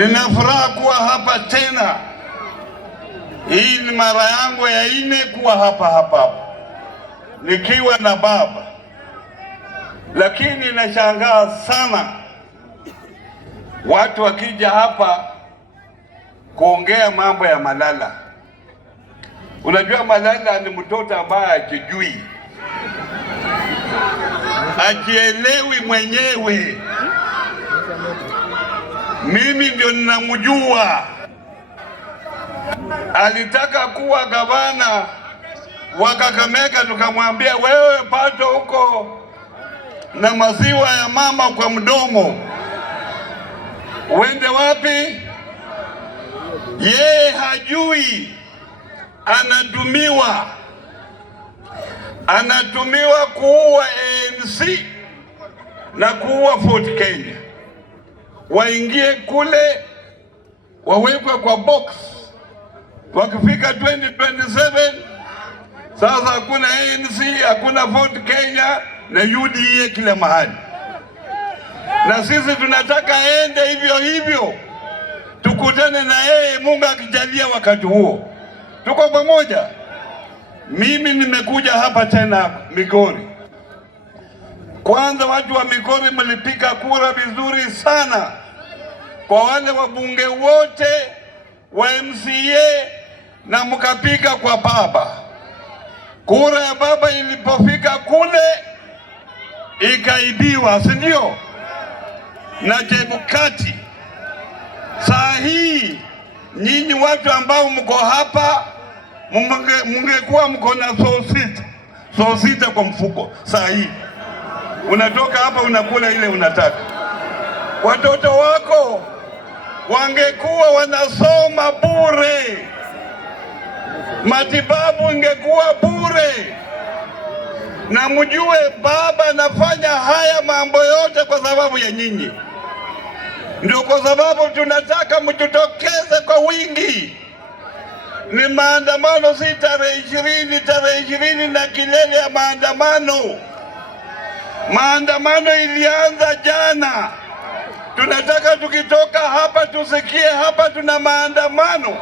Nina furaha kuwa hapa tena. Hii ni mara yangu ya 4 kuwa hapa nikiwa na baba, lakini nashangaa sana watu wakija hapa kuongea mambo ya Malala. Unajua Malala ni mtoto ambaye hajijui, hajielewi mwenyewe. Mimi ndio ninamjua. Alitaka kuwa gavana wa Kakamega, tukamwambia wewe pato huko na maziwa ya mama kwa mdomo, uende wapi? Yeye hajui, anatumiwa kuua ANC na kuua Fort Kenya. Waingie kule wawekwe kwa box. Wakifika 2027 sasa hakuna ANC, hakuna Fort Kenya na UDA kila mahali. Na sisi tunataka aende hivyo hivyo, tukutane na yeye Mungu akijalia wakati huo. Tuko pamoja. Mimi nimekuja hapa tena Migori. Kwanza watu wa Migori mlipiga kura vizuri sana kwa wale wabunge wote wa MCA na mkapiga kwa baba. Kura ya baba ilipofika kule ikaibiwa, si ndio? Na Chebukati. Saa hii nyinyi watu ambao mko hapa mungekuwa mko na sosita kwa mfuko. Saa hii unatoka hapa unakula ile unataka. Watoto wako wangekuwa wanasoma bure, matibabu ingekuwa bure. Na mjue baba anafanya haya mambo yote kwa sababu ya nyinyi. Ndio kwa sababu tunataka mjitokeze kwa wingi. Ni maandamano, si tarehe 20 na kilele ya maandamano. Maandamano ilianza jana. Tunataka tukitoka hapa tusikie hapa tuna maandamano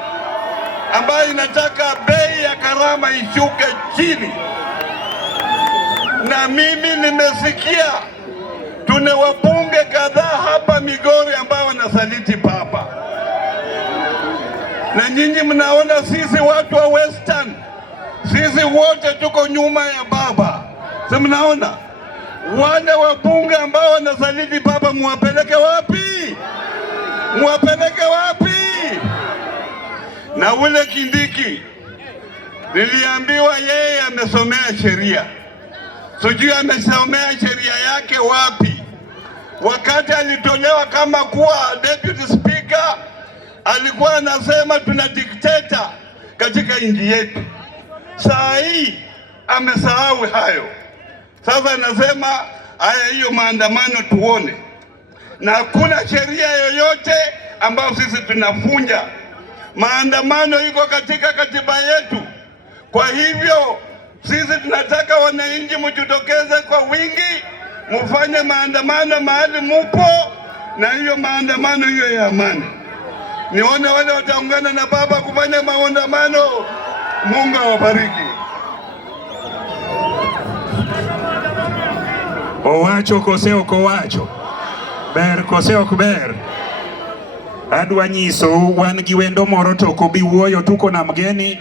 ambayo inataka bei ya karama ishuke chini. Na mimi nimesikia tuna wabunge kadhaa hapa Migori ambao wanasaliti papa. Na nyinyi mnaona sisi watu wa Western, sisi wote tuko nyuma ya baba. Si mnaona? Wale wabunge ambao wanasaliti papa muwapeleke wapi? Muwapeleke wapi? Na ule Kindiki niliambiwa yeye amesomea sheria. Sijui amesomea sheria yake wapi. Wakati alitolewa kama kuwa deputy speaker, alikuwa anasema tuna dikteta katika nchi yetu. Saa hii amesahau hayo. Sasa anasema haya, hiyo maandamano tuone. Na hakuna sheria yoyote ambayo sisi tunafunja. Maandamano iko katika katiba yetu. Kwa hivyo sisi tunataka wananchi mjitokeze kwa wingi, mufanye maandamano mahali mupo, na hiyo maandamano hiyo ya amani. Nione wale wataungana na baba kufanya maandamano. Mungu awabariki. Owacho koseo kowacho ber koseo kuber. Adwa nyiso wan gi wendo moro to kobi wuoyo tuko na mgeni.